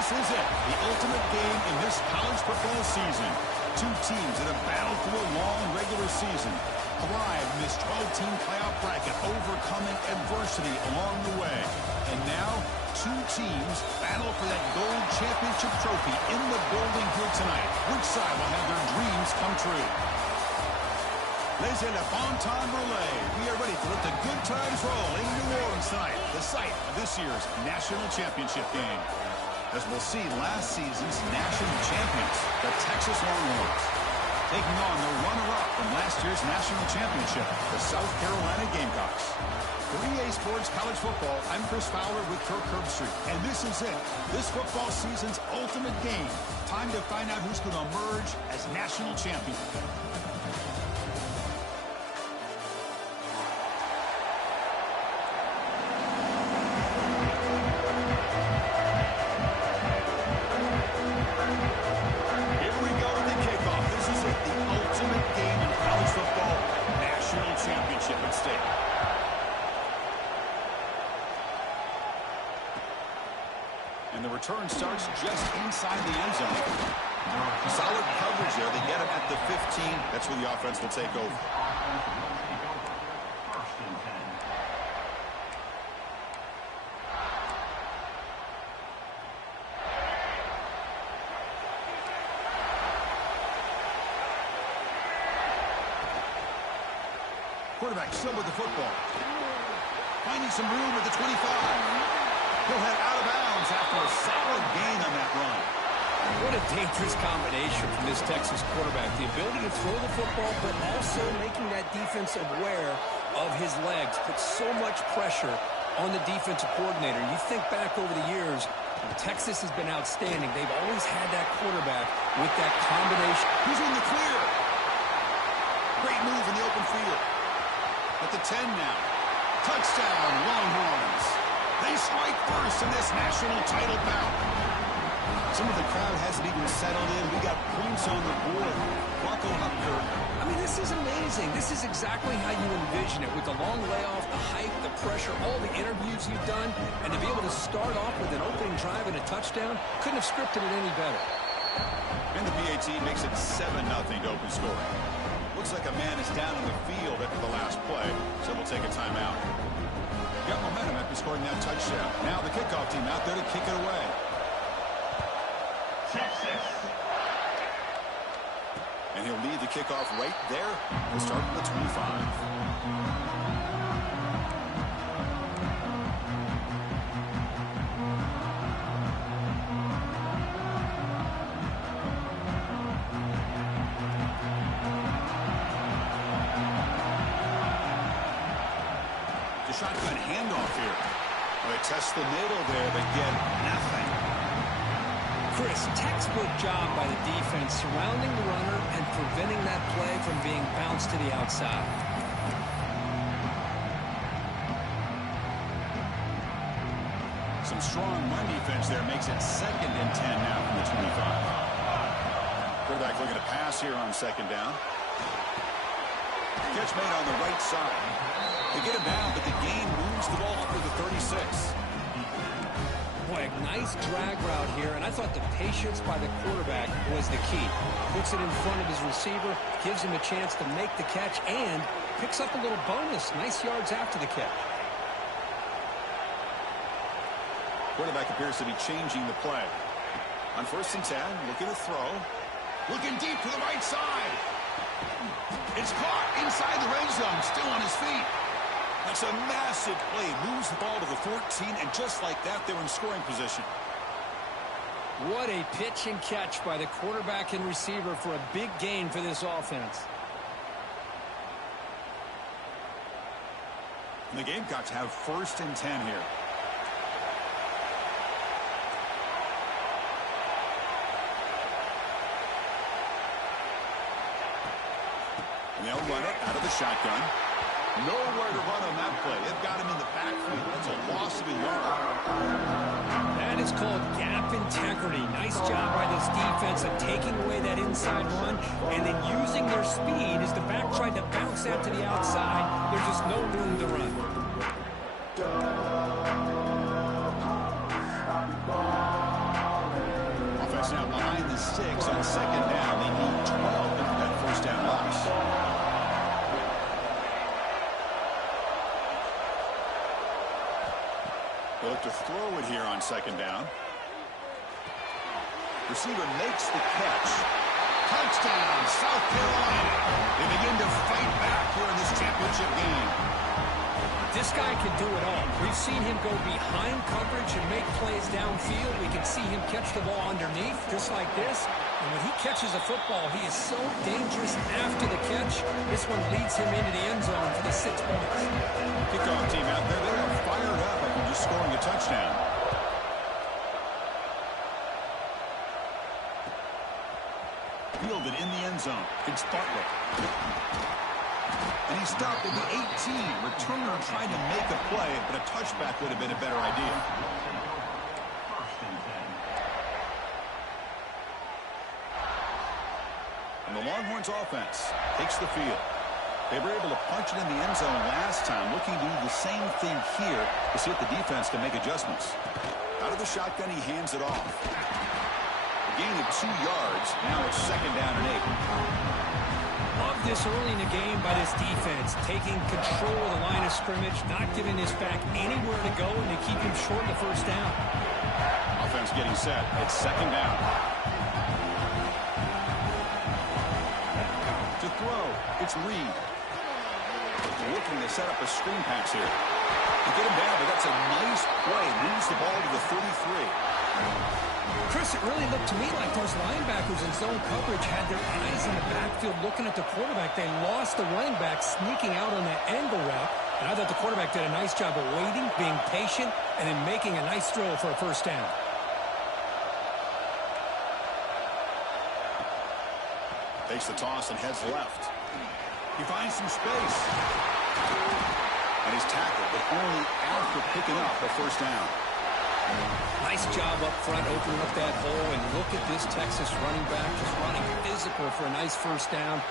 This is it, the ultimate game in this college football season. Two teams that have battled through a long regular season, thrived in this 12-team playoff bracket, overcoming adversity along the way. And now, two teams battle for that gold championship trophy in the building here tonight. Which side will have their dreams come true? Ladies and bon temps relay. We are ready to let the good times roll in New Orleans tonight, the site of this year's national championship game. As we'll see, last season's national champions, the Texas Longhorns, taking on the runner-up from last year's national championship, the South Carolina Gamecocks. For EA Sports College Football, I'm Chris Fowler with Kirk Herbstreit, and this is it, this football season's ultimate game. Time to find out who's going to emerge as national champion. And the return starts just inside the end zone. Solid coverage there. They get him at the 15. That's where the offense will take over. Quarterback still with the football. Finding some room at the 25. He'll head out of bounds after a solid gain on that run. What a dangerous combination from this Texas quarterback. The ability to throw the football, but also making that defense aware of his legs. Puts so much pressure on the defensive coordinator. You think back over the years, Texas has been outstanding. They've always had that quarterback with that combination. He's in the clear. Great move in the open field. At the 10 now. Touchdown, Longhorns. They strike first in this national title bout. Some of the crowd hasn't even settled in. We got points on the board. Buckle up, Kirk. I mean, this is amazing. This is exactly how you envision it. With the long layoff, the hype, the pressure, all the interviews you've done, and to be able to start off with an opening drive and a touchdown, couldn't have scripted it any better. And the PAT makes it 7-0 to open scoring. Looks like a man is down in the field after the last play, so we'll take a timeout. Got momentum after scoring that touchdown. Now the kickoff team out there to kick it away. And he'll lead the kickoff right there. We'll start from the 25. Shotgun handoff here. Well, they test the middle there, but get nothing. Chris, textbook job by the defense surrounding the runner and preventing that play from being bounced to the outside. Some strong run defense there makes it 2nd and 10 now from the 25. Quarterback looking to pass here on 2nd down. Catch made on the right side. They get him down, but the gain moves the ball up to the 36. Boy, a nice drag route here, and I thought the patience by the quarterback was the key. Puts it in front of his receiver, gives him a chance to make the catch, and picks up a little bonus. Nice yards after the catch. Quarterback appears to be changing the play. On 1st and 10, looking to throw. Looking deep to the right side. It's caught inside the red zone, still on his feet. That's a massive play. Moves the ball to the 14, and just like that, they're in scoring position. What a pitch and catch by the quarterback and receiver for a big gain for this offense. And the Gamecocks have 1st and 10 here. And they'll run it out of the shotgun. Nowhere to run on that play. They've got him in the backfield. That's a loss of a yard. That is called gap integrity. Nice job by this defense of taking away that inside run and then using their speed as the back tried to bounce that to the outside. There's just no room to run. They'll look to throw it here on second down. Receiver makes the catch. Touchdown, South Carolina. They begin to fight back here in this championship game. This guy can do it all. We've seen him go behind coverage and make plays downfield. We can see him catch the ball underneath, just like this. And when he catches a football, he is so dangerous after the catch. This one leads him into the end zone for the 6 points. Kickoff team out there, they are fired up after just scoring a touchdown. Fielded in the end zone. It's Bartlett. And he stopped at the 18. Returner trying to make a play, but a touchback would have been a better idea. And the Longhorns offense takes the field. They were able to punch it in the end zone last time, looking to do the same thing here to see if the defense can make adjustments. Out of the shotgun, he hands it off. A gain of 2 yards. Now it's second down and 8. Love this early in the game by this defense, taking control of the line of scrimmage, not giving this back anywhere to go, and to keep him short of the first down. Offense getting set. It's second down. To throw, it's Reed. Looking to set up a screen pass here. To get him down, but that's a nice play. Moves the ball to the 33. Chris, it really looked to me like those linebackers in zone coverage had their eyes in the backfield looking at the quarterback. They lost the running back sneaking out on that angle route. And I thought the quarterback did a nice job of waiting, being patient, and then making a nice throw for a first down. Takes the toss and heads left. He finds some space. And he's tackled, but only after picking up a first down. Nice job up front, opening up that hole, and look at this Texas running back just running physical for a nice first down.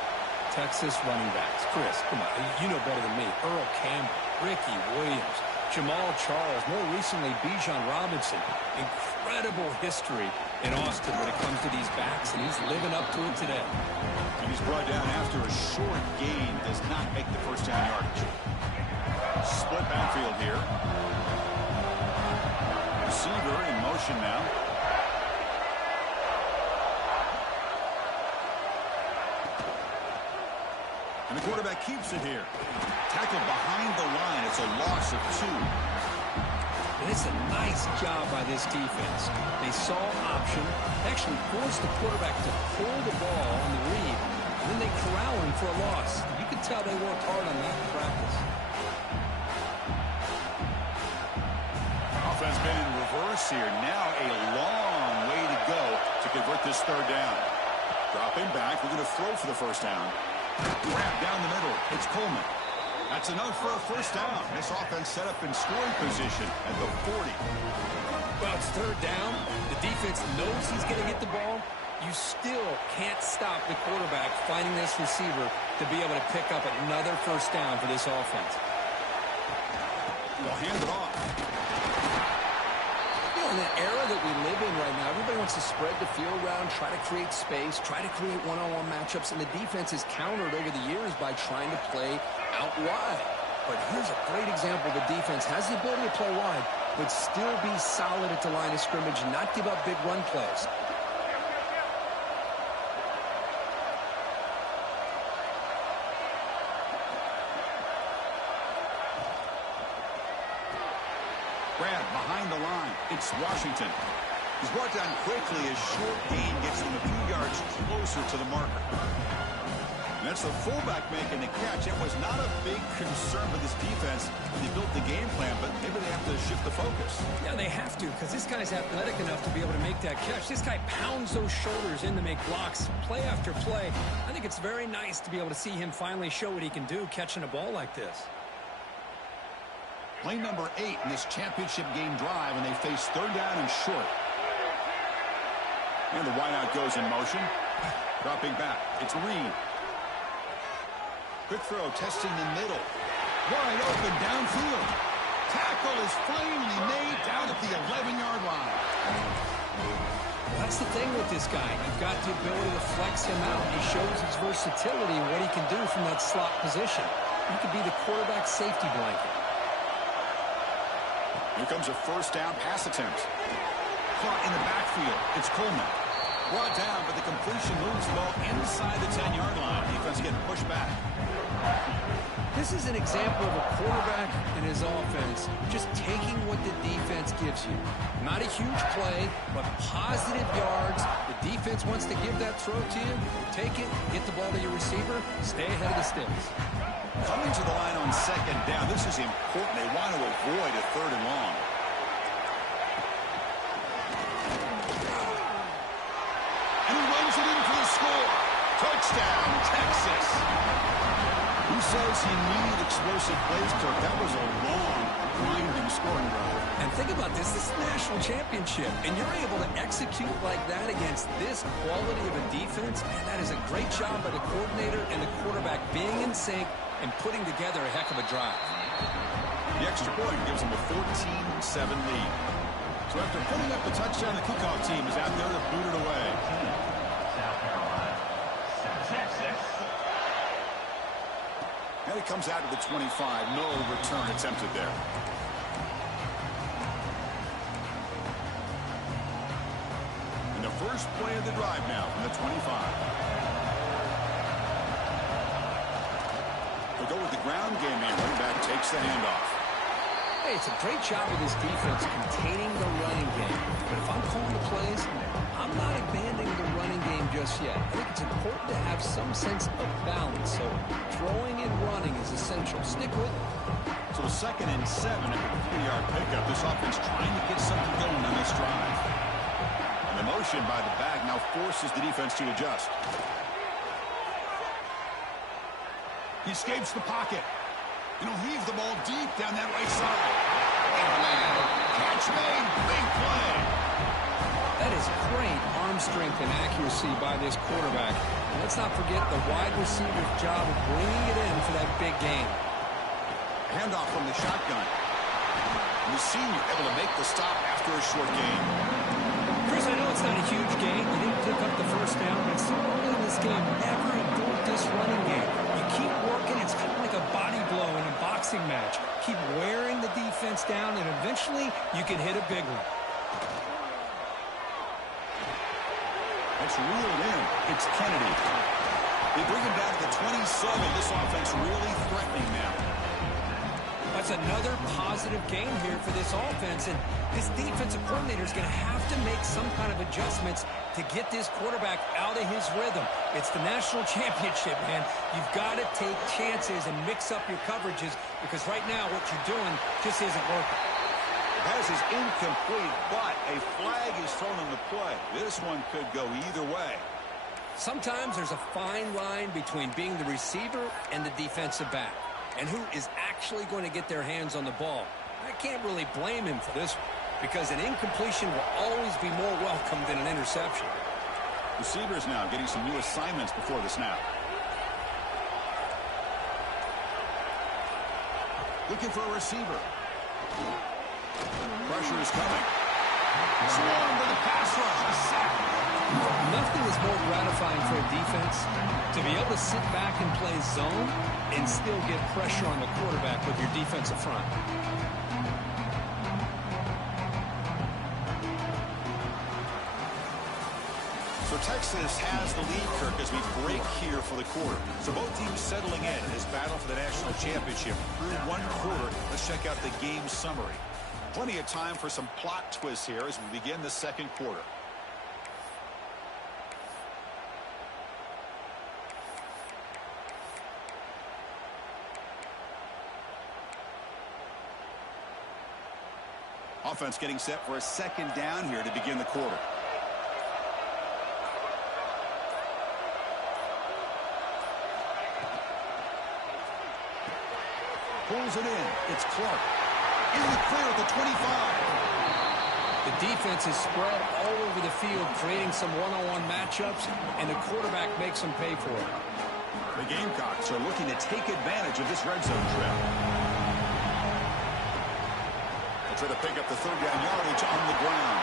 Texas running backs. Chris, come on, you know better than me. Earl Campbell, Ricky Williams, Jamal Charles, more recently Bijan Robinson. Incredible history in Austin when it comes to these backs, and he's living up to it today. And he's brought down after a short gain, does not make the first down yardage. Split backfield here. Receiver in motion now. And the quarterback keeps it here. Tackled behind the line. It's a loss of 2. And it's a nice job by this defense. They saw option, actually forced the quarterback to pull the ball on the read, and then they corral him for a loss. You can tell they worked hard on that in practice. Offense been in reverse here. Now a long way to go to convert this third down. Dropping back, we're going to throw for the first down. Grab down the middle. It's Coleman. That's enough for a first down. This offense set up in scoring position at the 40. Well, it's third down. The defense knows he's going to get the ball. You still can't stop the quarterback finding this receiver to be able to pick up another first down for this offense. They'll hand it off. In the era that we live in right now, everybody wants to spread the field around, try to create space, try to create one-on-one matchups, and the defense is countered over the years by trying to play out wide. But here's a great example. The defense has the ability to play wide, but still be solid at the line of scrimmage, not give up big run plays. Grab behind the line. It's Washington. He's brought down quickly as short gain gets him a few yards closer to the marker. And that's the fullback making the catch. It was not a big concern for this defense when they built the game plan, but maybe they have to shift the focus. Yeah, they have to, because this guy's athletic enough to be able to make that catch. This guy pounds those shoulders in to make blocks play after play. I think it's very nice to be able to see him finally show what he can do catching a ball like this. Play number 8 in this championship game drive, and they face third down and short. And the wideout goes in motion. Dropping back. It's Reed. Quick throw, testing the middle. Wide open downfield. Tackle is finally made down at the 11-yard line. Well, that's the thing with this guy. You've got the ability to flex him out. He shows his versatility and what he can do from that slot position. He could be the quarterback safety blanket. Here comes a first down pass attempt. Caught in the backfield. It's Coleman. Brought down, but the completion moves the ball inside the 10-yard line. Defense getting pushed back. This is an example of a quarterback and his offense just taking what the defense gives you. Not a huge play, but positive yards. The defense wants to give that throw to you. Take it, get the ball to your receiver, stay ahead of the sticks. Coming to the line on second down, this is important. They want to avoid a third and long. And he runs it in for the score. Touchdown, Texas. Who says he needed explosive plays, Kirk? That was a long, grinding scoring drive. And think about this. This is a national championship, and you're able to execute like that against this quality of a defense. Man, that is a great job by the coordinator and the quarterback being in sync and putting together a heck of a drive. The extra point gives them a 14-7 lead. So after putting up the touchdown, the kickoff team is out there to boot it away. And it comes out to the 25. No return attempted there. And the first play of the drive now from the 25. We'll go with the ground game here. Running back takes the handoff. Hey, it's a great job of this defense containing the running game. But if I'm calling the plays, I'm not abandoning the running game just yet. I think it's important to have some sense of balance. So throwing and running is essential. Stick with it. So a 2nd and 7 at the 3-yard pickup. This offense trying to get something going on this drive. And the motion by the back now forces the defense to adjust. He escapes the pocket. And he'll heave the ball deep down that right side. And man, catch made, big play. That is great arm strength and accuracy by this quarterback. And let's not forget the wide receiver's job of bringing it in for that big gain. Handoff from the shotgun. And the senior able to make the stop after a short gain. Chris, I know it's not a huge gain. You didn't pick up the first down, but it's so early in this game. Never ignore this running game. You keep working. It's kind of like a body blow in a boxing match. Keep wearing the defense down, and eventually you can hit a big one. It's reeled in. It's Kennedy. They bring him down to the 27. This offense really threatening now. That's another positive game here for this offense, and this defensive coordinator is going to have to make some kind of adjustments to get this quarterback out of his rhythm. It's the national championship, man. You've got to take chances and mix up your coverages because right now what you're doing just isn't working. Pass is incomplete, but a flag is thrown on the play. This one could go either way. Sometimes there's a fine line between being the receiver and the defensive back, and who is actually going to get their hands on the ball. I can't really blame him for this one because an incompletion will always be more welcome than an interception. Receivers now getting some new assignments before the snap. Looking for a receiver. Pressure is coming. Swarm to the pass rush. A sack. Nothing is more gratifying for a defense to be able to sit back and play zone and still get pressure on the quarterback with your defensive front. So Texas has the lead, Kirk, as we break here for the quarter. So both teams settling in this battle for the national championship through one quarter. Let's check out the game summary. Plenty of time for some plot twists here as we begin the second quarter. Offense getting set for a second down here to begin the quarter. Pulls it in. It's Clark. In the clear at the 25. The defense is spread all over the field, creating some one-on-one matchups, and the quarterback makes them pay for it. The Gamecocks are looking to take advantage of this red zone trip. They try to pick up the third down yardage on the ground.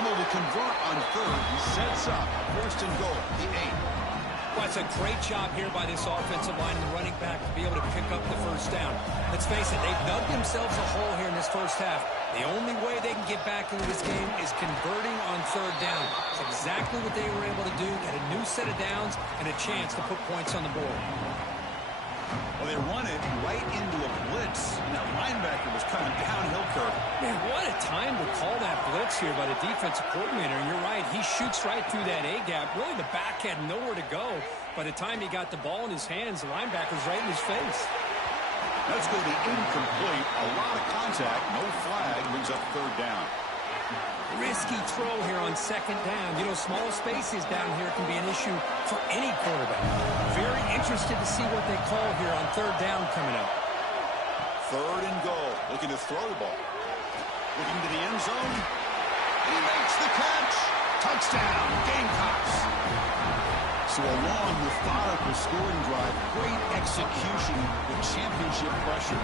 Able to convert on third. He sets up first and goal, the 8. Well, it's a great job here by this offensive line and the running back to be able to pick up the first down. Let's face it, they've dug themselves a hole here in this first half. The only way they can get back into this game is converting on third down. It's exactly what they were able to do, get a new set of downs and a chance to put points on the board. Well, they run it right into a blitz, and that linebacker was coming downhill curve. Man, what a time to call that blitz here by the defensive coordinator. And you're right, he shoots right through that A-gap. Really, the back had nowhere to go. By the time he got the ball in his hands, the linebacker's right in his face. That's going to be incomplete. A lot of contact. No flag. Brings up third down. Risky throw here on second down. You know, small spaces down here can be an issue for any quarterback. Very interested to see what they call here on third down coming up. Third and goal. Looking to throw the ball. Looking to the end zone. He makes the catch. Touchdown, Gamecocks. So a long, methodical scoring drive. Great execution with championship pressure.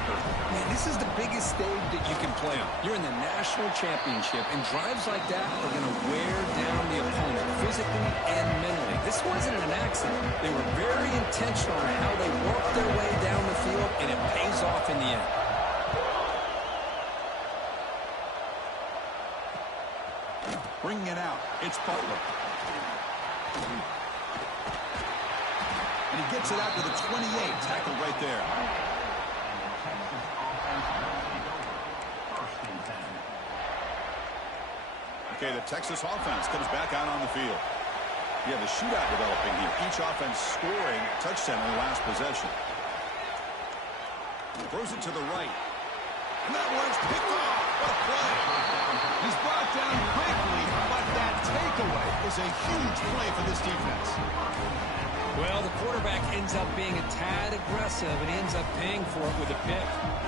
Man, this is the biggest stage that you can play on. You're in the national championship, and drives like that are going to wear down the opponent physically and mentally. This wasn't an accident. They were very intentional on how they worked their way down the field, and it pays off in the end. Bringing it out. It's Butler. And he gets it out to the 28. Tackled right there. Okay, the Texas offense comes back out on the field. You have a shootout developing here. Each offense scoring touchdown in the last possession. Throws it to the right. And that one's picked off. What a play. He's brought down quickly, but that takeaway is a huge play for this defense. Well, the quarterback ends up being a tad aggressive and ends up paying for it with a pick.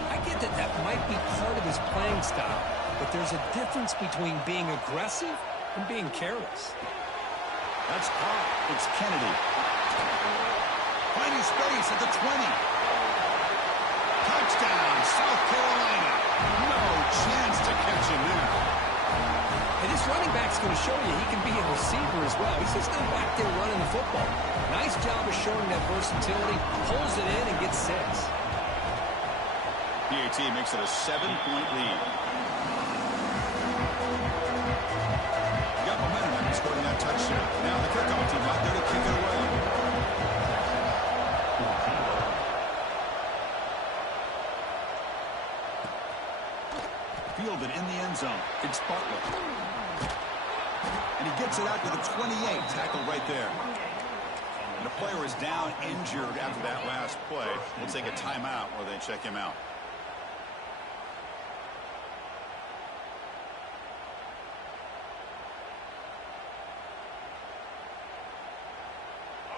I get that that might be part of his playing style, but there's a difference between being aggressive and being careless. That's caught. It's Kennedy. Finding space at the 20. Touchdown, South Carolina. No chance to catch him there. And this running back's going to show you he can be a receiver as well. He's just not back there running the football. Nice job of showing that versatility. Pulls it in and gets 6. PAT makes it a 7-point lead. You got momentum after scoring that touchdown. Now the kickoff team out there to kick it away. Fielded in the end zone. It's Butler. And he gets it out to the 28. Tackled right there. And the player is down injured after that last play. We'll take a timeout while they check him out.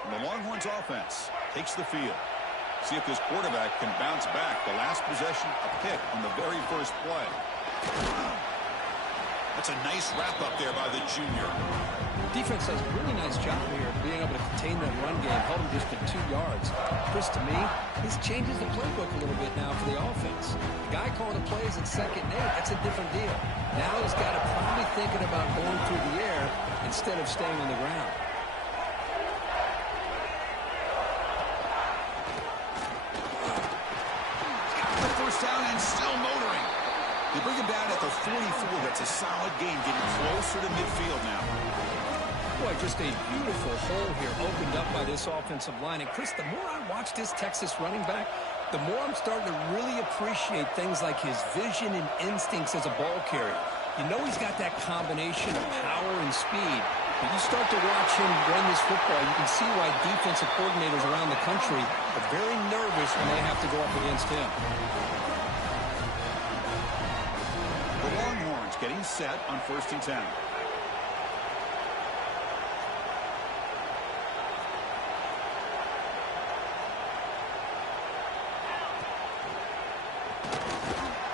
And the Longhorns offense takes the field. See if this quarterback can bounce back. The last possession, a pick on the very first play. That's a nice wrap-up there by the junior. Defense does a really nice job here of being able to contain that run game, held him just to 2 yards. Chris, to me, this changes the playbook a little bit now for the offense. The guy calling the plays at 2nd and 8, that's a different deal. Now he's got to probably thinking about going through the air instead of staying on the ground. Down and still motoring. They bring him down at the 44. That's a solid game, getting closer to midfield now. Boy, just a beautiful hole here opened up by this offensive line. And Chris, the more I watch this Texas running back, the more I'm starting to really appreciate things like his vision and instincts as a ball carrier. You know he's got that combination of power and speed. But you start to watch him run this football, you can see why defensive coordinators around the country are very nervous when they have to go up against him. The Longhorns getting set on 1st and 10.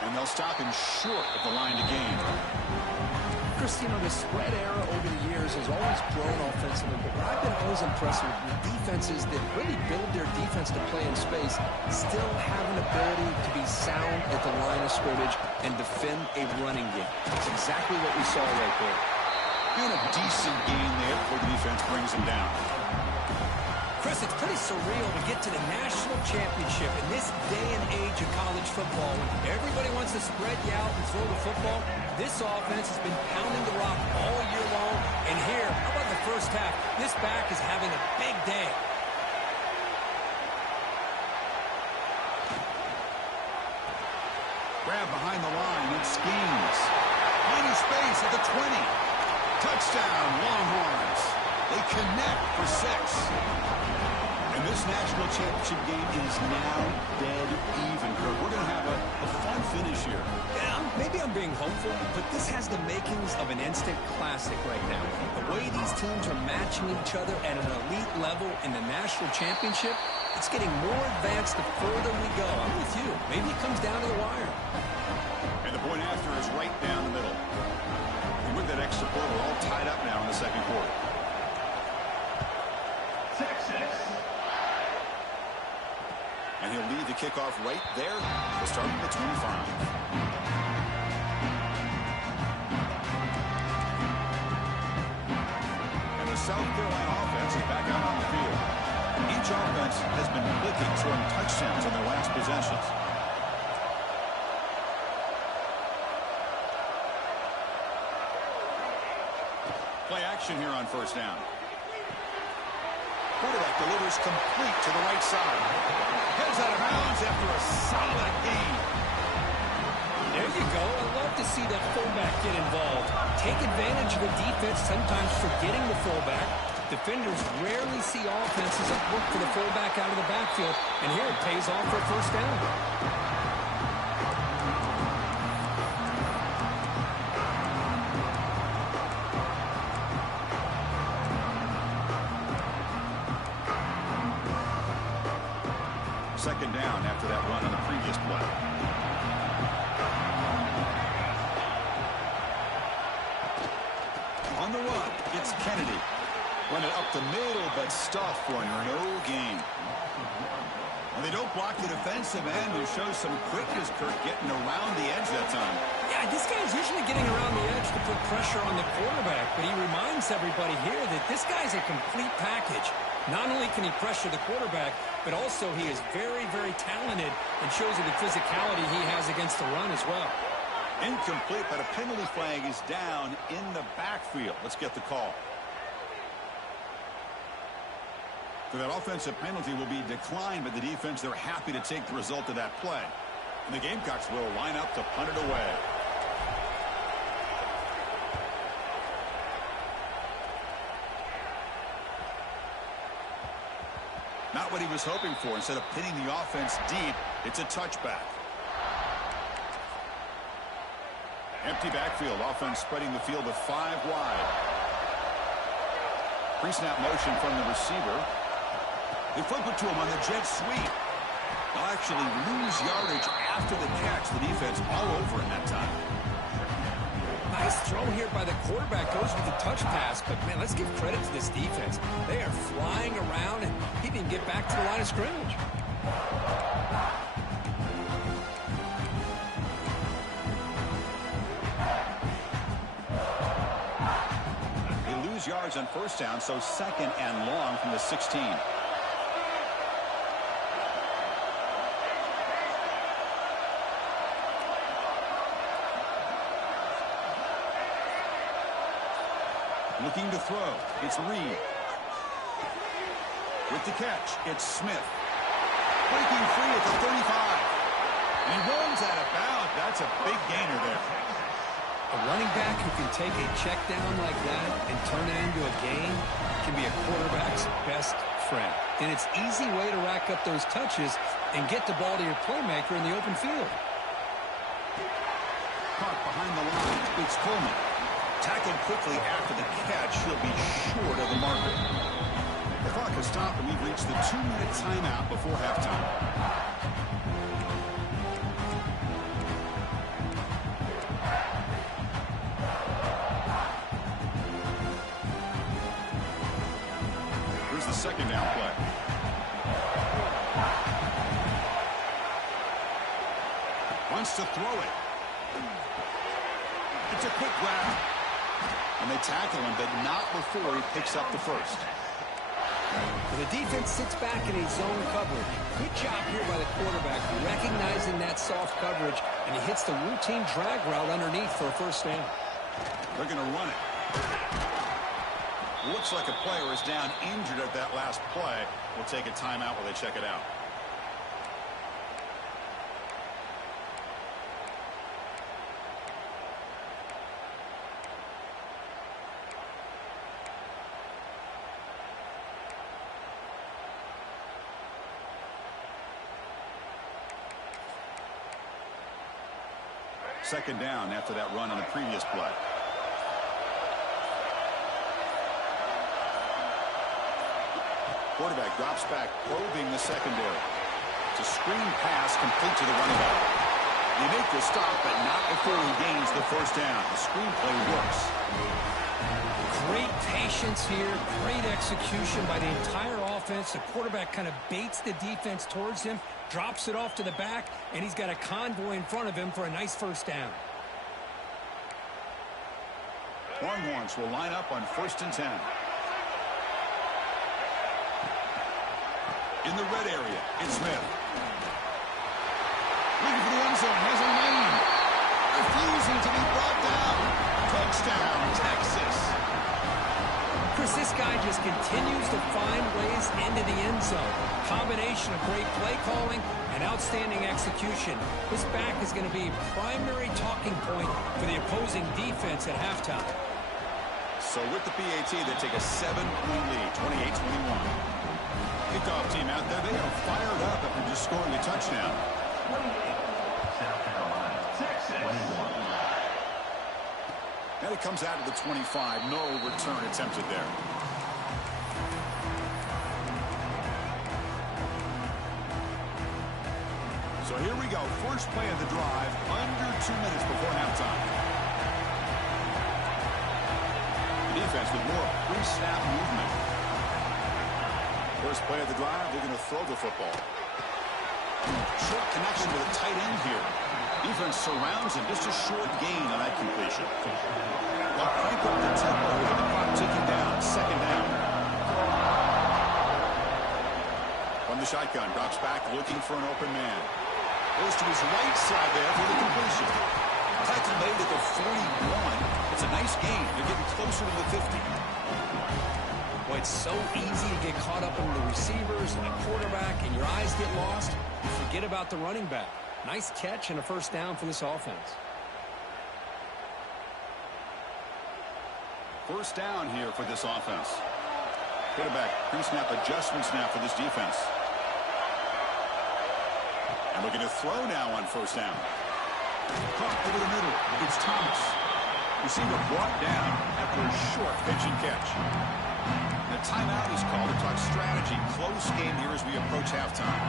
And they'll stop him short of the line to gain. Chris, you know, the spread era over the years has always grown offensively, but what I've been always impressed with defenses that really build their defense to play in space still have an ability to be sound at the line of scrimmage and defend a running game. That's exactly what we saw right there. And a decent gain there before the defense brings him down. Chris, it's pretty surreal to get to the national championship in this day and age of college football when everybody wants to spread you out and throw the football. This offense has been pounding the rock all year long. And here, how about the first half? This back is having a big day. Grab behind the line. It schemes. Finding space at the 20. Touchdown, Longhorns. They connect for 6. And this national championship game is now dead even. We're going to have a fun finish here. Yeah, maybe I'm being hopeful, but this has the makings of an instant classic right now. The way these teams are matching each other at an elite level in the national championship, it's getting more advanced the further we go. I'm with you. Maybe it comes down to the wire. And the point after is right down the middle. And with that extra point, we're all tied up now in the second quarter. And he'll lead the kickoff right there. We'll start at the 25. And the South Carolina offense is back out on the field. Each offense has been clicking, scoring touchdowns on their last possessions. Play action here on first down. Quarterback delivers complete to the right side. Heads out of bounds after a solid gain. There you go. I love to see that fullback get involved. Take advantage of a defense, sometimes forgetting the fullback. Defenders rarely see offenses that look for the fullback out of the backfield, and here it pays off for a first down. Second down after that run on the previous play. On the run, it's Kennedy. Run it up the middle, but stuffed for no gain. And they don't block the defensive end, who shows some quickness, Kirk, getting around the edge that time. Yeah, this guy's usually getting around the edge to put pressure on the quarterback, but he reminds everybody here that this guy's a complete package. Not only can he pressure the quarterback, but also he is very, very talented and shows you the physicality he has against the run as well. Incomplete, but a penalty flag is down in the backfield. Let's get the call. So that offensive penalty will be declined by the defense. They're happy to take the result of that play. And the Gamecocks will line up to punt it away. Not what he was hoping for. Instead of pinning the offense deep, it's a touchback. Empty backfield. Offense spreading the field with 5 wide. Pre-snap motion from the receiver. They flip it to him on the jet sweep. They'll actually lose yardage after the catch. The defense all over in that time. Nice throw here by the quarterback. Goes with the touch pass. But, man, let's give credit to this defense. They are flying around, and he didn't get back to the line of scrimmage. They lose yards on first down, so second and long from the 16. Looking to throw. It's Reed. With the catch, it's Smith. Breaking free at the 35. And he runs out of bounds. That's a big gainer there. A running back who can take a check down like that and turn it into a gain can be a quarterback's best friend. And it's an easy way to rack up those touches and get the ball to your playmaker in the open field. Caught behind the line. It's Coleman. Tackled quickly after the catch. He'll be short of the marker. The clock has stopped, and we've reached the 2-minute timeout before halftime. Here's the second down play. Wants to throw it. It's a quick grab. And they tackle him, but not before he picks up the first. The defense sits back in a zone coverage. Good job here by the quarterback, recognizing that soft coverage, and he hits the routine drag route underneath for a first down. They're going to run it. Looks like a player is down injured at that last play. We'll take a timeout while they check it out. Second down after that run on the previous play. Quarterback drops back, probing the secondary. It's a screen pass complete to the running back. They make the stop, but not before he gains the first down. The screenplay works. Great patience here, great execution by the entire offense. The quarterback kind of baits the defense towards him, drops it off to the back, and he's got a convoy in front of him for a nice first down. Longhorns will line up on 1st and 10. In the red area, it's Smith. Looking for the end zone, has a lane. Refusing to be brought down. Touchdown, Texas. Chris, this guy just continues to find ways into the end zone. Combination of great play calling and outstanding execution. This back is going to be a primary talking point for the opposing defense at halftime. So with the PAT, they take a 7-point lead, 28-21. Kickoff team out there, they are fired up after just scoring a touchdown. And it comes out to the 25. No return attempted there. So here we go. First play of the drive, under 2 minutes before halftime. The defense with more pre-snap movement. First play of the drive, they're going to throw the football. Short connection with a tight end here. Defense surrounds him. Just a short gain on that completion. Well, crank up the tempo with the clock ticking down. Second down. From the shotgun, drops back looking for an open man. Goes to his right side there for the completion. Tackle made at the 41. It's a nice gain. They're getting closer to the 50. Boy, it's so easy to get caught up in the receivers and the quarterback, and your eyes get lost. You forget about the running back. Nice catch and a first down for this offense. First down here for this offense. Quarterback pre-snap adjustments now for this defense. And looking to throw now on first down. Caught over the middle. It's Thomas. Receiver brought down after a short pitch and catch. The timeout is called to talk strategy. Close game here as we approach halftime.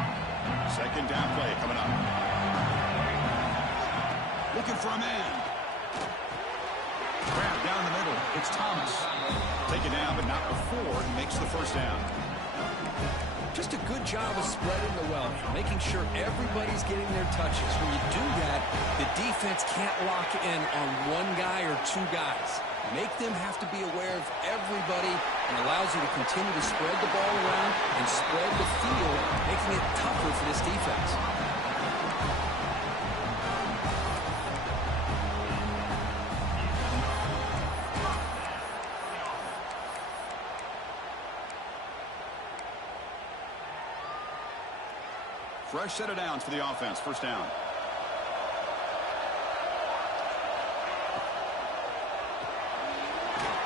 Second down play coming up. Looking for a man. Grab down the middle. It's Thomas. Taken down, but not before he makes the first down. Just a good job of spreading the wealth, making sure everybody's getting their touches. When you do that, the defense can't lock in on one guy or two guys. Make them have to be aware of everybody, and allows you to continue to spread the ball around and spread the field, making it tougher for this defense. Fresh set of downs for the offense. First down.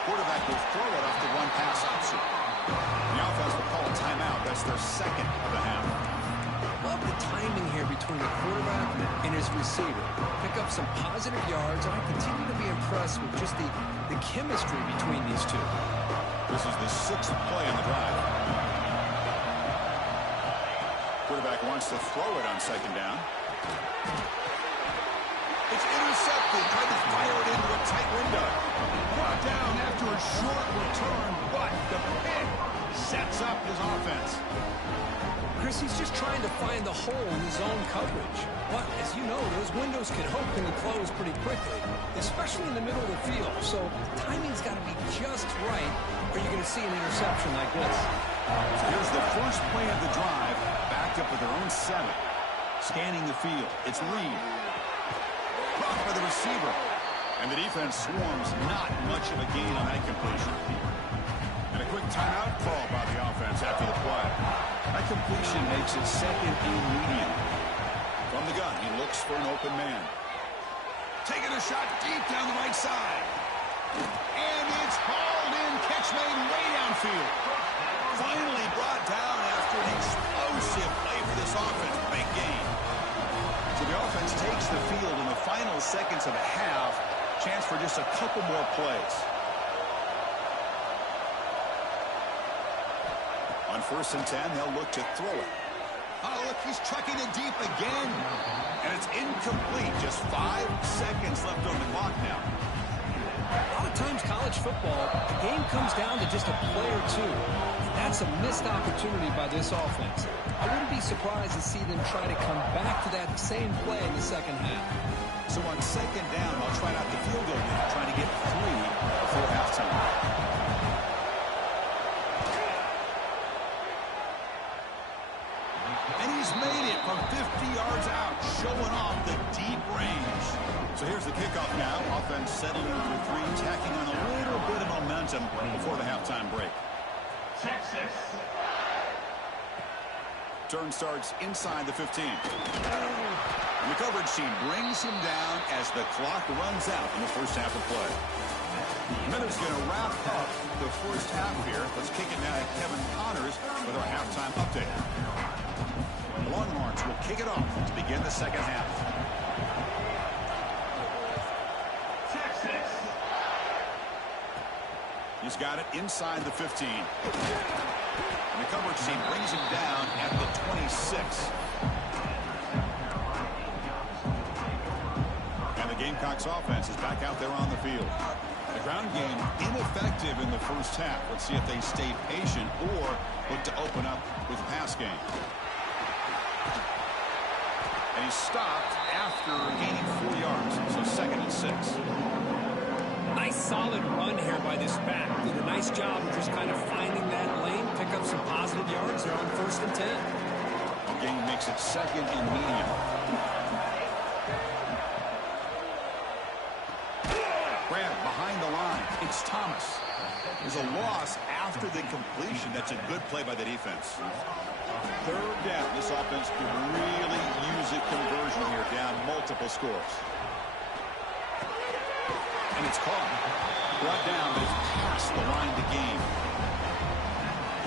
Quarterback will throw it off the one pass option. The offense will call a timeout. That's their second of the half. Love the timing here between the quarterback and his receiver. Pick up some positive yards, and I continue to be impressed with just the chemistry between these two. This is the 6th play on the drive. Quarterback wants to throw it on second down. It's intercepted. Tried to fire it into a tight window. Brought down after a short return, but the pick sets up his offense. Chris, he's just trying to find the hole in his zone coverage. But, as you know, those windows can open and close pretty quickly, especially in the middle of the field. So timing's got to be just right, or you're going to see an interception like this. So here's the first play of the drive, backed up with their own 7. Scanning the field, it's Reed. Blocked by the receiver. And the defense swarms, not much of a gain on that completion. And a quick timeout call by the offense after the play. That completion makes it second and medium. From the gun, he looks for an open man. Taking a shot deep down the right side. And it's hauled in. Catch made way downfield. Finally brought down after an explosive play for this offense. Big gain. So the offense takes the field in the final seconds of a half. Chance for just a couple more plays. On 1st and 10, they'll look to throw it. Oh, look, he's trucking it deep again. And it's incomplete. Just 5 seconds left on the clock now. A lot of times college football, the game comes down to just a play or two. And that's a missed opportunity by this offense. I wouldn't be surprised to see them try to come back to that same play in the second half. So on 2nd down, I'll try out the field goal unit, trying to get 3 before halftime. And he's made it from 50 yards out, showing off the deep range. So here's the kickoff now. Offense settling for 3, tacking on a little bit of momentum before the halftime break. Texas. Turn starts inside the 15. And the coverage team brings him down as the clock runs out in the first half of play. Miller's going to wrap up the first half here. Let's kick it now to Kevin Connors with our halftime update. The Longhorns will kick it off to begin the second half. Texas. He's got it inside the 15. And the coverage team brings him down at the 26. And the Gamecocks offense is back out there on the field. The ground game ineffective in the first half. Let's see if they stay patient or look to open up with the pass game. And he stopped after gaining 4 yards. So 2nd and 6. Nice solid run here by this back. Did a nice job of just kind of finding that lane, pick up some positive yards there on 1st and 10. The game makes it 2nd and medium. Grant behind the line. It's Thomas. There's a loss after the completion. That's a good play by the defense. 3rd down. This offense could really use a conversion here, down multiple scores. And it's caught. Brought down, but it's past the line to gain.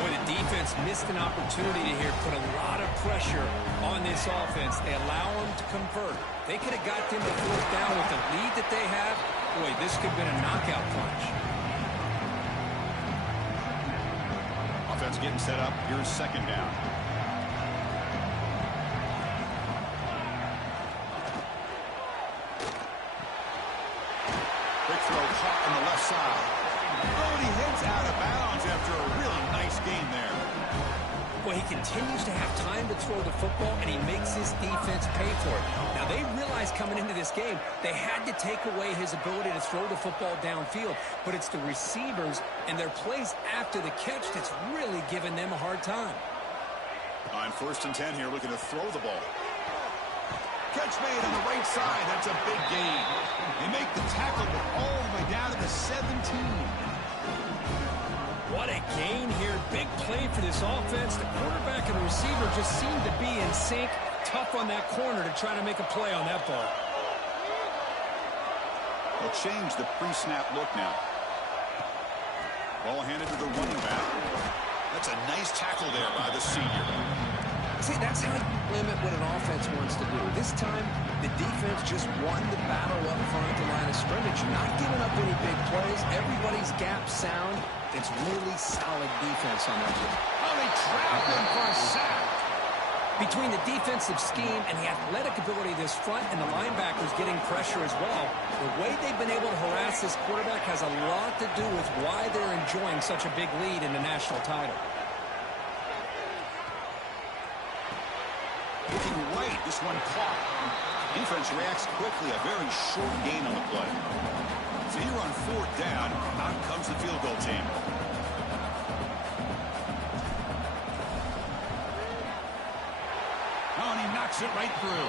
Boy, the defense missed an opportunity here, put a lot of pressure on this offense. They allow them to convert. They could have got them to 4th down with the lead that they have. Boy, this could have been a knockout punch. Offense getting set up. Here's 2nd down. Quick throw caught on the left side. Oh, and he heads out of bounds after a really nice gain there. Well, he continues to have time to throw the football, and he makes his defense pay for it. Now, they realized coming into this game they had to take away his ability to throw the football downfield, but it's the receivers and their plays after the catch that's really giving them a hard time. On 1st and 10 here, looking to throw the ball. Catch made on the right side. That's a big gain. They make the tackle, but all the way down to the 17. What a gain here. Big play for this offense. The quarterback and the receiver just seem to be in sync. Tough on that corner to try to make a play on that ball. They'll change the pre-snap look now. Ball handed to the running back. That's a nice tackle there by the senior. See, that's how you limit what an offense wants to do. This time, the defense just won the battle up front at the line of scrimmage. Not giving up any big plays. Everybody's gap sound. It's really solid defense on that one. Oh, they trap him for a sack. Between the defensive scheme and the athletic ability of this front and the linebackers getting pressure as well, the way they've been able to harass this quarterback has a lot to do with why they're enjoying such a big lead in the national title. Looking right, this one caught. Defense reacts quickly, a very short gain on the play. So here on 4th down, out comes the field goal team. Oh, and he knocks it right through.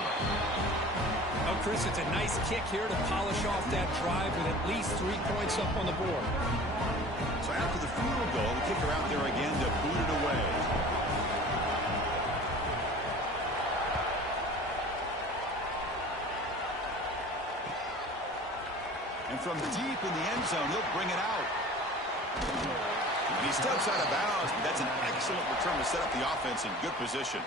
Oh, Chris, it's a nice kick here to polish off that drive with at least 3 points up on the board. So after the field goal, the kicker out there again to boot it away. And from deep in the end zone, he'll bring it out. And he steps out of bounds, but that's an excellent return to set up the offense in good position.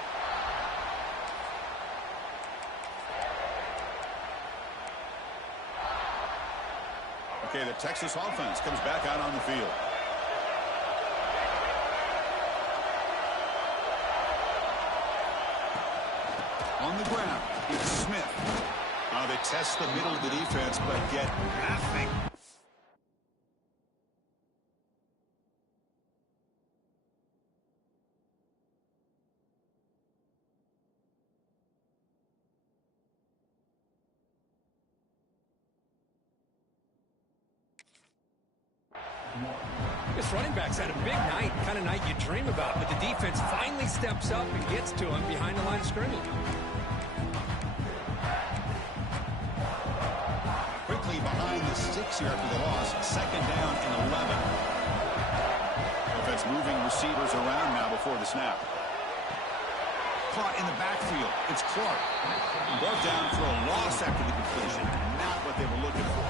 Okay, the Texas offense comes back out on the field. On the ground, it's Smith. They test the middle of the defense, but get nothing. This running back's had a big night, kind of night you dream about, but the defense finally steps up and gets to him behind the line of scrimmage. Behind the sticks here after the loss. 2nd down and 11. Offense moving receivers around now before the snap. Caught in the backfield. It's Clark. Brought down for a loss after the completion. Not what they were looking for.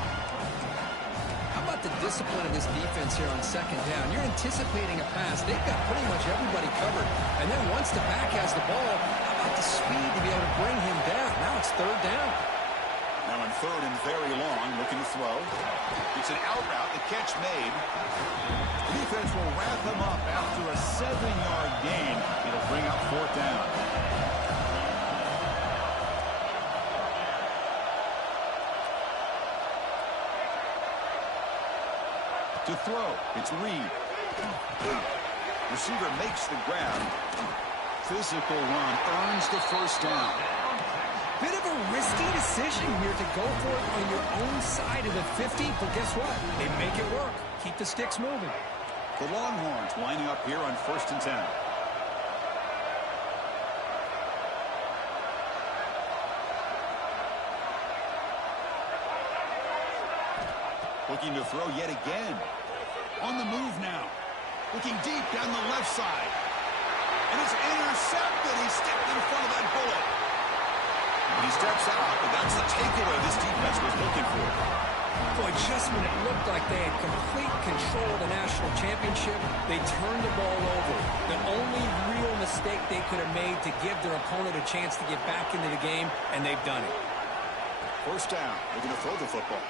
How about the discipline of this defense here on 2nd down? You're anticipating a pass. They've got pretty much everybody covered. And then once the back has the ball, how about the speed to be able to bring him down? Now it's 3rd down. Now on 3rd and very long, looking to throw. It's an out route, the catch made. The defense will wrap him up after a 7-yard gain. It'll bring up 4th down. To throw, it's Reed. Receiver makes the grab. Physical run earns the 1st down. Bit of a risky decision here to go for it on your own side of the 50, but guess what? They make it work. Keep the sticks moving. The Longhorns lining up here on 1st and 10. Looking to throw yet again. On the move now. Looking deep down the left side. And it's intercepted. He stepped in front of that bullet. He steps out, but that's the takeaway this defense was looking for. Boy, just when it looked like they had complete control of the national championship, they turned the ball over. The only real mistake they could have made to give their opponent a chance to get back into the game, and they've done it. 1st down. They're going to throw the football.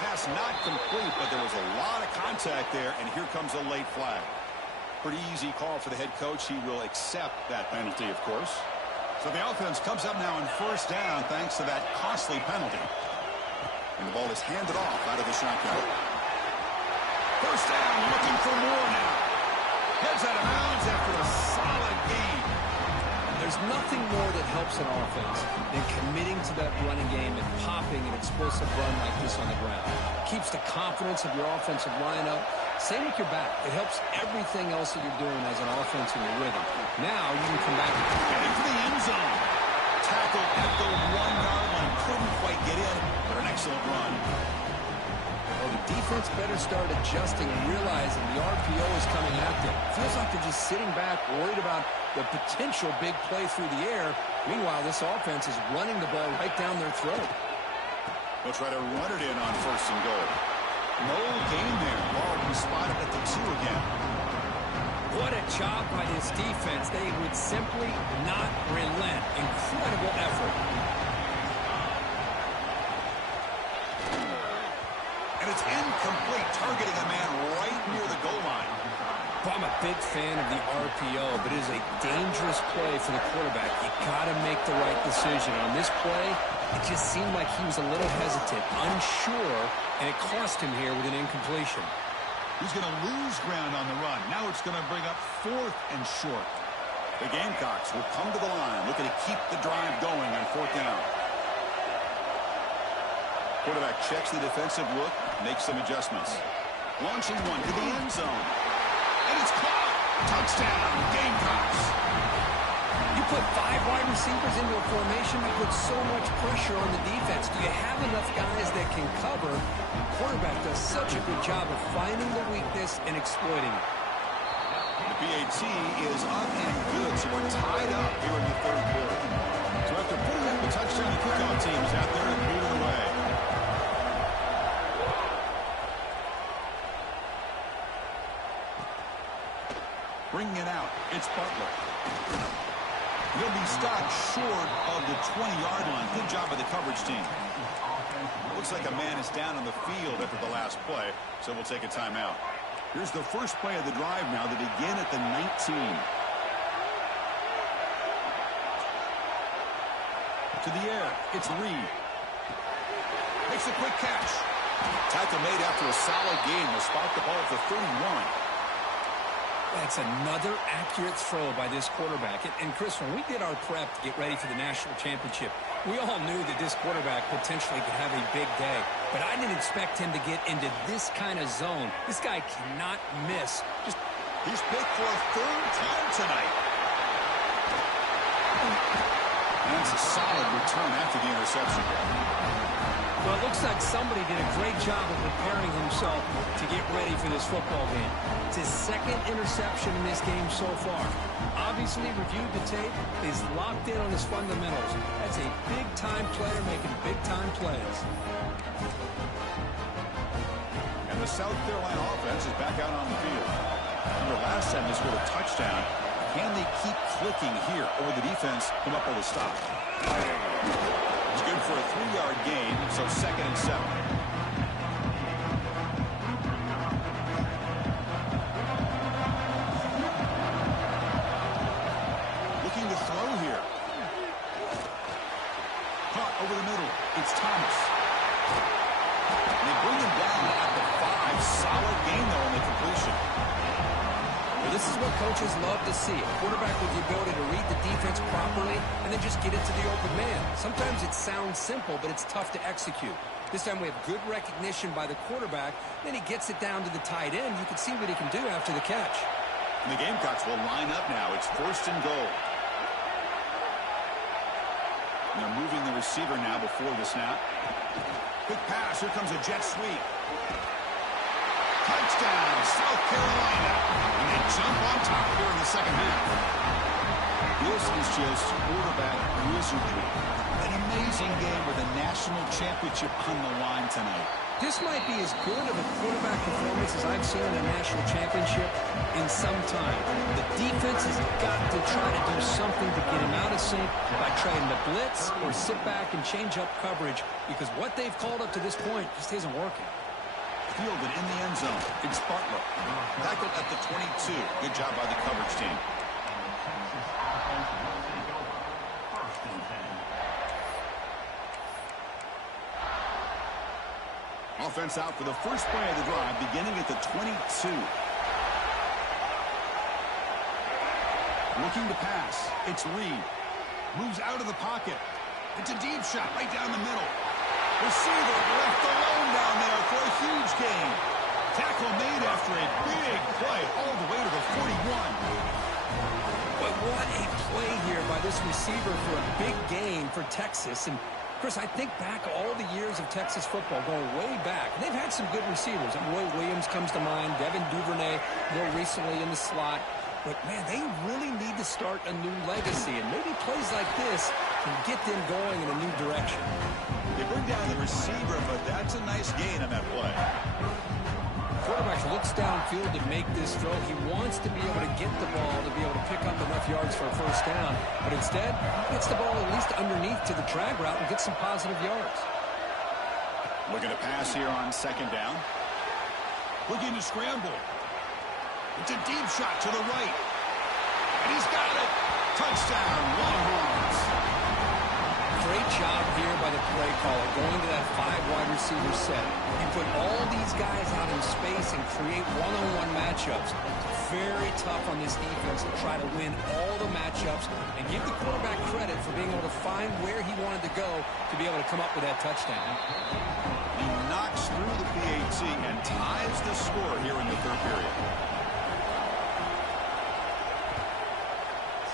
Pass not complete, but there was a lot of contact there, and here comes a late flag. Pretty easy call for the head coach. He will accept that penalty, of course. So the offense comes up now on 1st down thanks to that costly penalty. And the ball is handed off out of the shotgun. 1st down, looking for more now. Heads out of bounds after a solid gain. There's nothing more that helps an offense than committing to that running game and popping an explosive run like this on the ground. Keeps the confidence of your offensive lineup. Same with your back. It helps everything else that you're doing as an offense in your rhythm. Now you can come back and into the end zone. Tackle at the 1-yard line. Couldn't quite get in, but an excellent run. Well, the defense better start adjusting and realizing the RPO is coming at them. Feels like they're just sitting back, worried about the potential big play through the air. Meanwhile, this offense is running the ball right down their throat. They'll try to run it in on 1st and goal. No gain there. Ball will be spotted at the 2 again. What a job by this defense. They would simply not relent. Incredible effort. And it's incomplete, targeting a man right near the goal line. Well, I'm a big fan of the RPO, but it is a dangerous play for the quarterback. You got to make the right decision. On this play, it just seemed like he was a little hesitant, unsure, and it cost him here with an incompletion. He's going to lose ground on the run. Now it's going to bring up 4th and short. The Gamecocks will come to the line, looking to keep the drive going on 4th down. Quarterback checks the defensive look, makes some adjustments. Launching one to the end zone. And it's caught. Touchdown, Gamecocks. You put 5 wide receivers into a formation, you put so much pressure on the defense. Do you have enough guys that can cover? The quarterback does such a good job of finding the weakness and exploiting it. The PAT is up and good, so we're tied up here in the 3rd quarter. So after putting up a touchdown, the kickoff team is out there and moving away. Bringing it out, it's Butler. He'll be stopped short of the 20-yard line. Good job by the coverage team. Looks like a man is down on the field after the last play, so we'll take a timeout. Here's the first play of the drive now to begin at the 19. To the air, it's Reed. Makes a quick catch. Tackle made after a solid game. Will spot the ball at the 31. That's another accurate throw by this quarterback. And Chris, when we did our prep to get ready for the national championship, we all knew that this quarterback potentially could have a big day. But I didn't expect him to get into this kind of zone. This guy cannot miss. He's picked for a 3rd time tonight. And that's a solid return after the interception. Well, it looks like somebody did a great job of preparing himself to get ready for this football game. It's his 2nd interception in this game so far. Obviously reviewed the tape, is locked in on his fundamentals. That's a big-time player making big-time plays. And the South Carolina offense is back out on the field. Remember last time they scored a touchdown. Can they keep clicking here, or will the defense come up with a stop? It's good for a 3-yard gain, so 2nd and 7. Looking to throw here. Caught over the middle. It's Thomas. And they bring him down at the 5. Solid gain, though, in the completion. Well, this is what coaches love to see. A quarterback with the ability to read the defense properly and then just get it to the open man. Sometimes it sounds simple, but it's tough to execute. This time we have good recognition by the quarterback. Then he gets it down to the tight end. You can see what he can do after the catch. And the Gamecocks will line up now. It's 1st and goal. And they're moving the receiver now before the snap. Quick pass. Here comes a jet sweep. Touchdown, South Carolina. And they jump on top here in the 2nd half. This is just quarterback wizardry. An amazing game with a national championship on the line tonight. This might be as good of a quarterback performance as I've seen in a national championship in some time. The defense has got to try to do something to get him out of sync by trying to blitz or sit back and change up coverage, because what they've called up to this point just isn't working. Fielded in the end zone. It's Butler. Tackled at the 22. Good job by the coverage team. Offense out for the first play of the drive, beginning at the 22. Looking to pass. It's Reed. Moves out of the pocket. It's a deep shot right down the middle. Receiver left alone down there for a huge gain. Tackle made after a big play all the way to the 41. But what a play here by this receiver for a big gain for Texas. And Chris, I think back all the years of Texas football, going way back. They've had some good receivers. Roy Williams comes to mind, Devin Duvernay more recently in the slot. But, man, they really need to start a new legacy. And maybe plays like this can get them going in a new direction. They bring down the receiver, but that's a nice gain on that play. Quarterback looks downfield to make this throw. He wants to be able to get the ball to be able to pick up enough yards for a first down. But instead, gets the ball at least underneath to the drag route and gets some positive yards. Looking to pass here on 2nd down. Looking to scramble. It's a deep shot to the right. And he's got it. Touchdown, Longhorns. Great Great job here by the play caller going to that 5 wide receiver set. You put all these guys out in space and create one-on-one matchups. Very tough on this defense to try to win all the matchups and give the quarterback credit for being able to find where he wanted to go to be able to come up with that touchdown. He knocks through the PAT and ties the score here in the third period.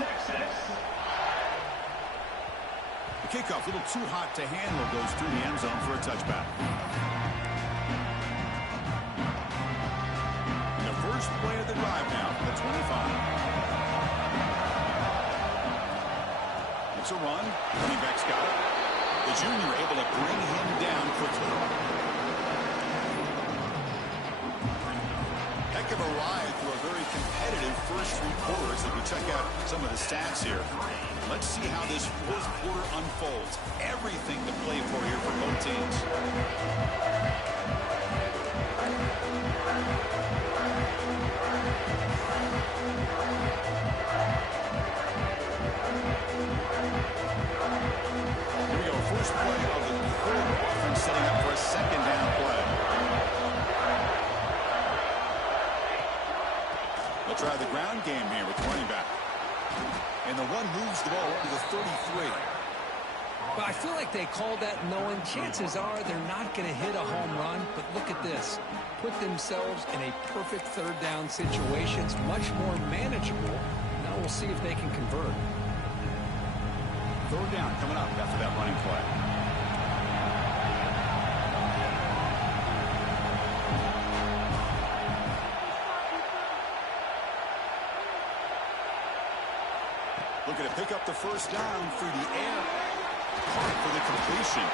Texas. The kickoff, a little too hot to handle, goes through the end zone for a touchback. The first play of the drive now, the 25. It's a run. Running back's got it. The junior able to bring him down quickly. Heck of a ride through a very competitive first 3 quarters if you check out some of the stats here. Let's see how this fourth quarter unfolds. Everything to play for here for both teams. Here we go. First play of the quarter. Offense setting up for a second down play. They'll try the ground game here with the running back. And the run moves the ball up to the 33. But I feel like they called that knowing chances are they're not going to hit a home run. But look at this. Put themselves in a perfect third down situation. It's much more manageable. Now we'll see if they can convert. Third down coming up after that running play. Looking to pick up the first down through the air. Caught for the completion.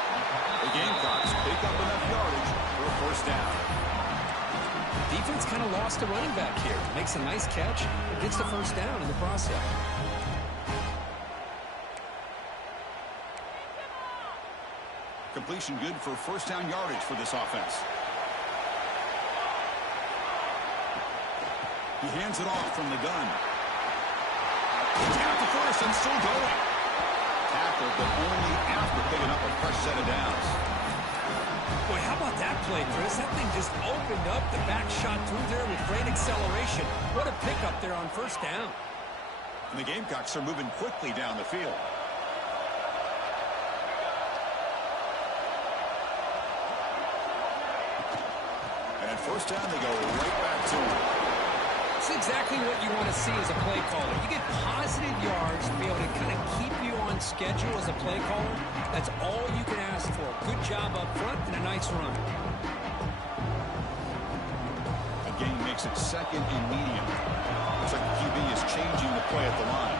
The Gamecocks pick up enough yardage for a first down. Defense kind of lost a running back here. Makes a nice catch. Gets the first down in the process. Completion good for first down yardage for this offense. He hands it off from the gun. Tackle first and still going. Tackle, but only after picking up a fresh set of downs. Boy, how about that play, Chris? That thing just opened up. The back shot through there with great acceleration. What a pickup there on first down. And the Gamecocks are moving quickly down the field. And at first down, they go right back to him. It's exactly what you want to see as a play caller. You get positive yards to be able to kind of keep you on schedule as a play caller. That's all you can ask for. Good job up front and a nice run. The game makes it second and medium. Looks like the QB is changing the play at the line.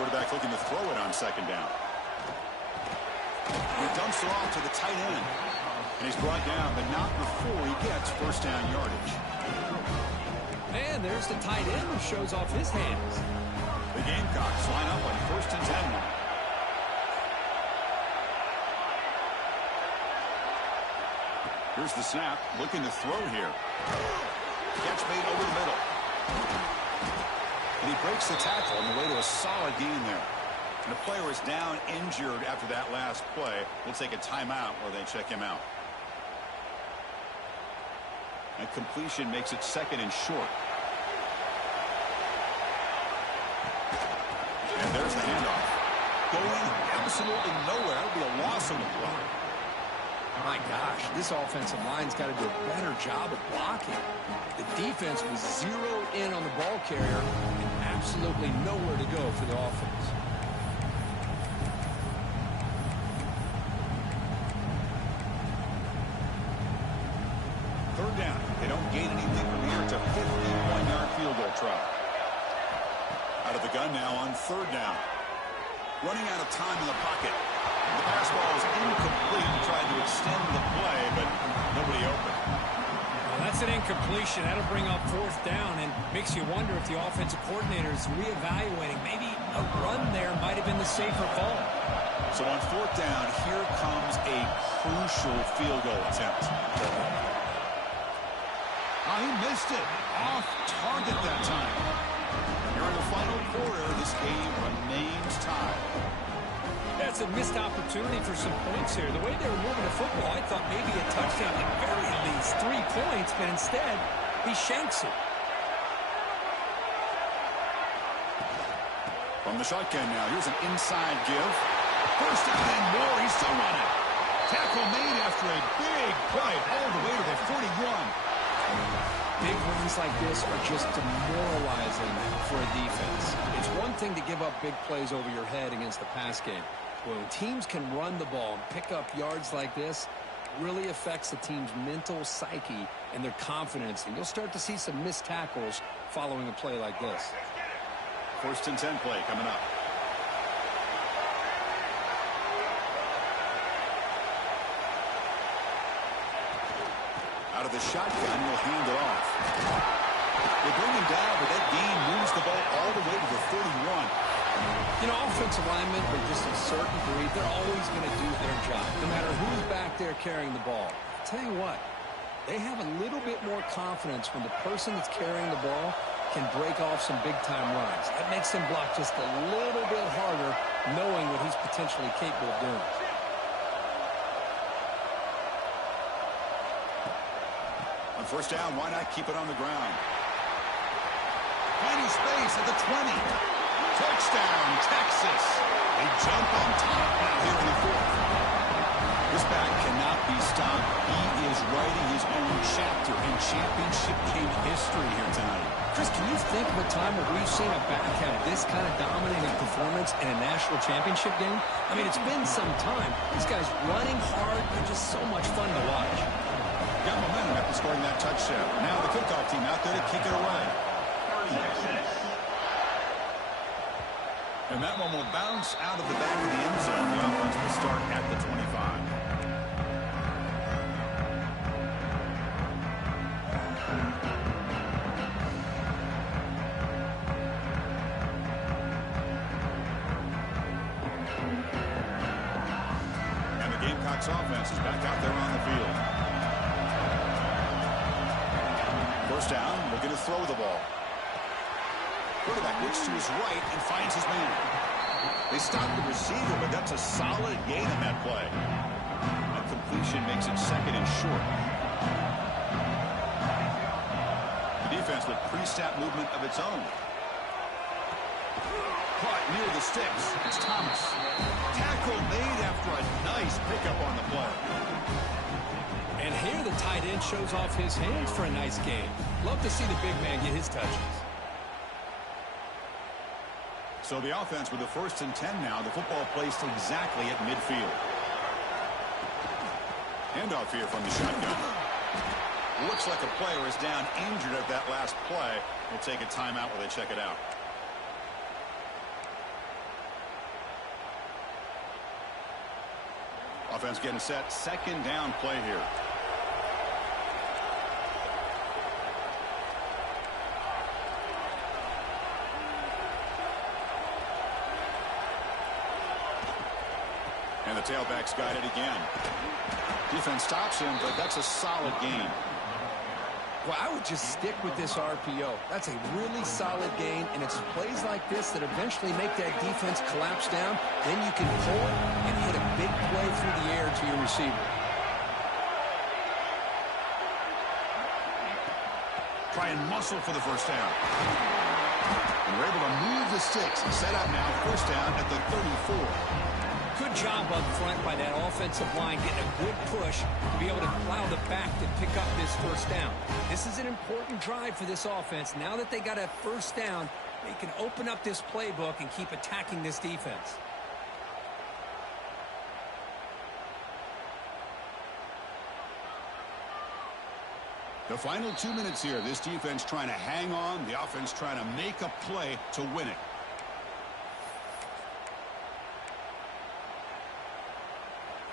Quarterback looking to throw it on second down. He dumps it off to the tight end. And he's brought down, but not before he gets first down yardage. And there's the tight end who shows off his hands. The Gamecocks line up on first and 10 now. Here's the snap, looking to throw here. Catch made over the middle. And he breaks the tackle on the way to a solid gain there. And the player is down injured after that last play. We'll take a timeout where they check him out. And completion makes it second and short. And there's the handoff. Going absolutely nowhere. That would be a loss on the play. My gosh, this offensive line's got to do a better job of blocking. The defense was zeroed in on the ball carrier and absolutely nowhere to go for the offense. Third down. They don't gain anything from here. It's a 51-yard field goal try. Out of the gun now on third down. Running out of time in the pocket. The pass ball is incomplete. He tried to extend the play, but nobody open. Well, that's an incompletion. That'll bring up fourth down and makes you wonder if the offensive coordinator is reevaluating. Maybe a run there might have been the safer call. So on fourth down, here comes a crucial field goal attempt. Oh, he missed it. Off target that time. Here in the final quarter, this game remains missed opportunity for some points here. The way they were moving the football, I thought maybe a touchdown, at very least 3 points, but instead, he shanks it. From the shotgun now, here's an inside give. First down and more, he's still running. Tackle made after a big play all the way to the 41. Big runs like this are just demoralizing for a defense. It's one thing to give up big plays over your head against the pass game. When teams can run the ball and pick up yards like this, it really affects the team's mental psyche and their confidence. And you'll start to see some missed tackles following a play like this. First and 10 play coming up. Out of the shotgun, he'll hand it off. They bring him down, but that gain moves the ball all the way to the 31. You know, offensive linemen are just a certain breed. They're always going to do their job, no matter who's back there carrying the ball. I'll tell you what, they have a little bit more confidence when the person that's carrying the ball can break off some big-time runs. That makes them block just a little bit harder, knowing what he's potentially capable of doing. On first down, why not keep it on the ground? Finding space at the 20. Touchdown, Texas. They jump on top now here in the fourth. This back cannot be stopped. He is writing his own chapter in championship game history here tonight. Chris, can you think of a time where we've seen a back have this kind of dominating performance in a national championship game? I mean, it's been some time. This guy's running hard and just so much fun to watch. Got momentum after scoring that touchdown. Now the kickoff team out there to kick it away. And that one will bounce out of the back of the end zone. The offense will start at the 25. And the Gamecocks offense is back out there on the field. First down, looking to throw the ball. Quarterback looks to his right and finds his man. They stop the receiver, but that's a solid gain on that play. A completion makes it second and short. The defense with pre-snap movement of its own. Caught near the sticks. It's Thomas. Tackle made after a nice pickup on the play. And here the tight end shows off his hands for a nice gain. Love to see the big man get his touches. So the offense with the first and 10 now. The football placed exactly at midfield. Handoff here from the shotgun. Looks like a player is down injured at that last play. We'll take a timeout while they check it out. Offense getting set. Second down play here. And the tailback's got it again. Defense stops him, but that's a solid gain. Well, I would just stick with this RPO. That's a really solid gain, and it's plays like this that eventually make that defense collapse down. Then you can pull it and hit a big play through the air to your receiver. Try and muscle for the first down. And we're able to move the sticks. Set up now, first down at the 34. Good job up front by that offensive line, getting a good push to be able to plow the back to pick up this first down. This is an important drive for this offense. Now that they got a first down, they can open up this playbook and keep attacking this defense. The final 2 minutes here. This defense trying to hang on. The offense trying to make a play to win it.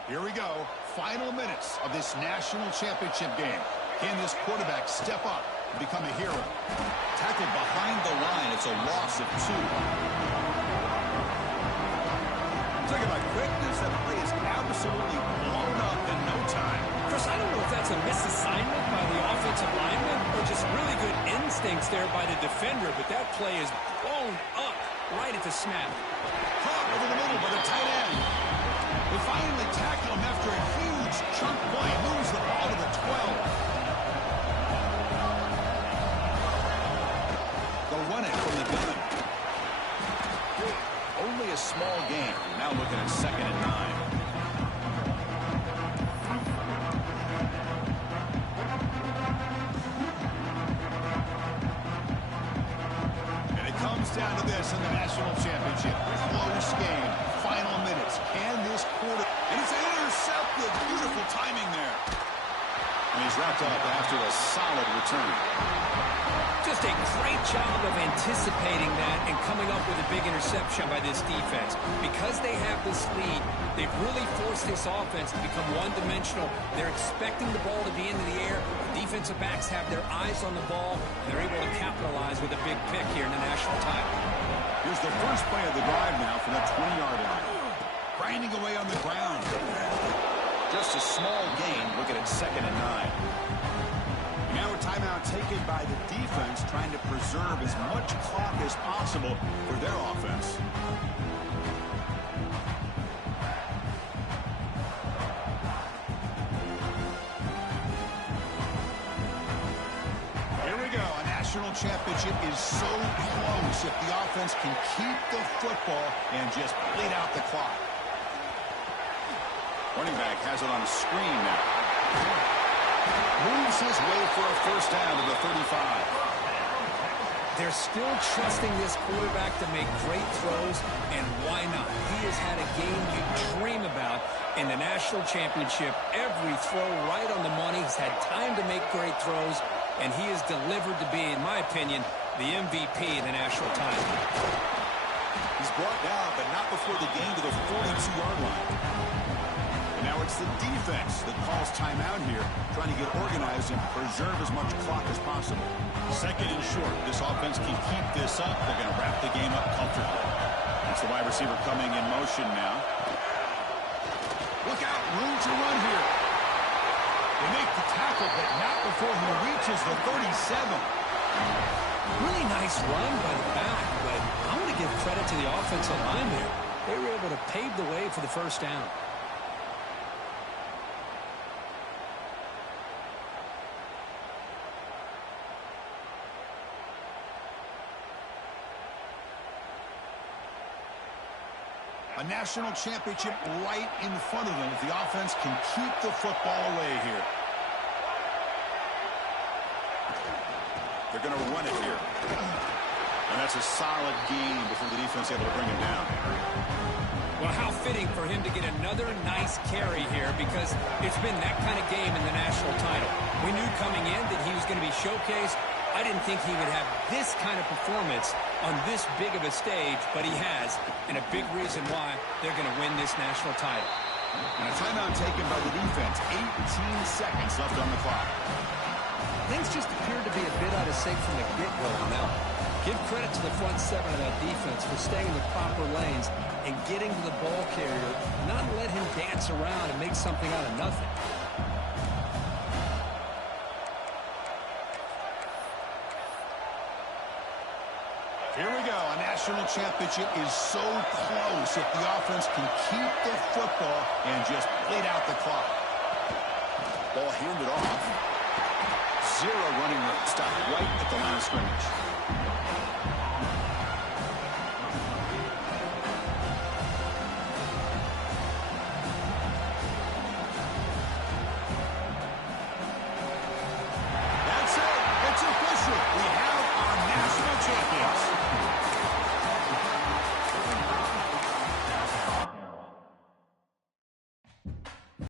Here we go. Final minutes of this national championship game. Can this quarterback step up and become a hero? Tackled behind the line. It's a loss of 2. Talking about quickness, that play is absolutely blown up in no time. Chris, I don't know if that's a misassignment by the offensive lineman or just really good instincts there by the defender, but that play is blown up right at the snap. Caught over the middle by the tight end. They finally tackle him after a huge chunk play. Moves the ball to the 12. They'll run it from the gun. Only a small gain. Now looking at 2nd and 9. Down to this in the national championship. Close game. Final minutes. Can this quarter... And it's intercepted. Beautiful timing there. And he's wrapped up after a solid return. Just a great job of anticipating that and coming up with a big interception by this defense. Because they have this lead, they've really forced this offense to become one-dimensional. They're expecting the ball to be into the air. The defensive backs have their eyes on the ball, and they're able to capitalize with a big pick here in the national title. Here's the first play of the drive now from the 20-yard line. Grinding away on the ground. Just a small gain. Looking at 2nd and 9. Now a timeout taken by the defense, trying to preserve as much clock as possible for their offense. Here we go. A national championship is so close if the offense can keep the football and just bleed out the clock. Running back has it on a screen now. Moves his way for a first down to the 35. They're still trusting this quarterback to make great throws, and why not? He has had a game you dream about in the national championship. Every throw right on the money. He's had time to make great throws, and he has delivered to be, in my opinion, the MVP in the national title. He's brought down, but not before the gain to the 42-yard line. And now it's the defense that calls timeout here, trying to get organized and preserve as much clock as possible. 2nd and short. This offense can keep this up. They're going to wrap the game up comfortably. It's the wide receiver coming in motion now. Look out, room to run here. They make the tackle, but not before he reaches the 37. Really nice run by the back, but I want to give credit to the offensive line there. They were able to pave the way for the first down. A national championship right in front of them if the offense can keep the football away here. They're going to run it here. And that's a solid gain before the defense able to bring him down. Well, how fitting for him to get another nice carry here, because it's been that kind of game in the national title. We knew coming in that he was going to be showcased. I didn't think he would have this kind of performance on this big of a stage, but he has, and a big reason why they're going to win this national title. And a timeout taken by the defense. 18 seconds left on the clock. Things just appeared to be a bit out of sync from the get-go. Now, give credit to the front seven of that defense for staying in the proper lanes and getting to the ball carrier, not let him dance around and make something out of nothing. Here we go. A national championship is so close if the offense can keep the football and just bleed out the clock. Ball handed off. Zero running room. Stopped right at the line of scrimmage.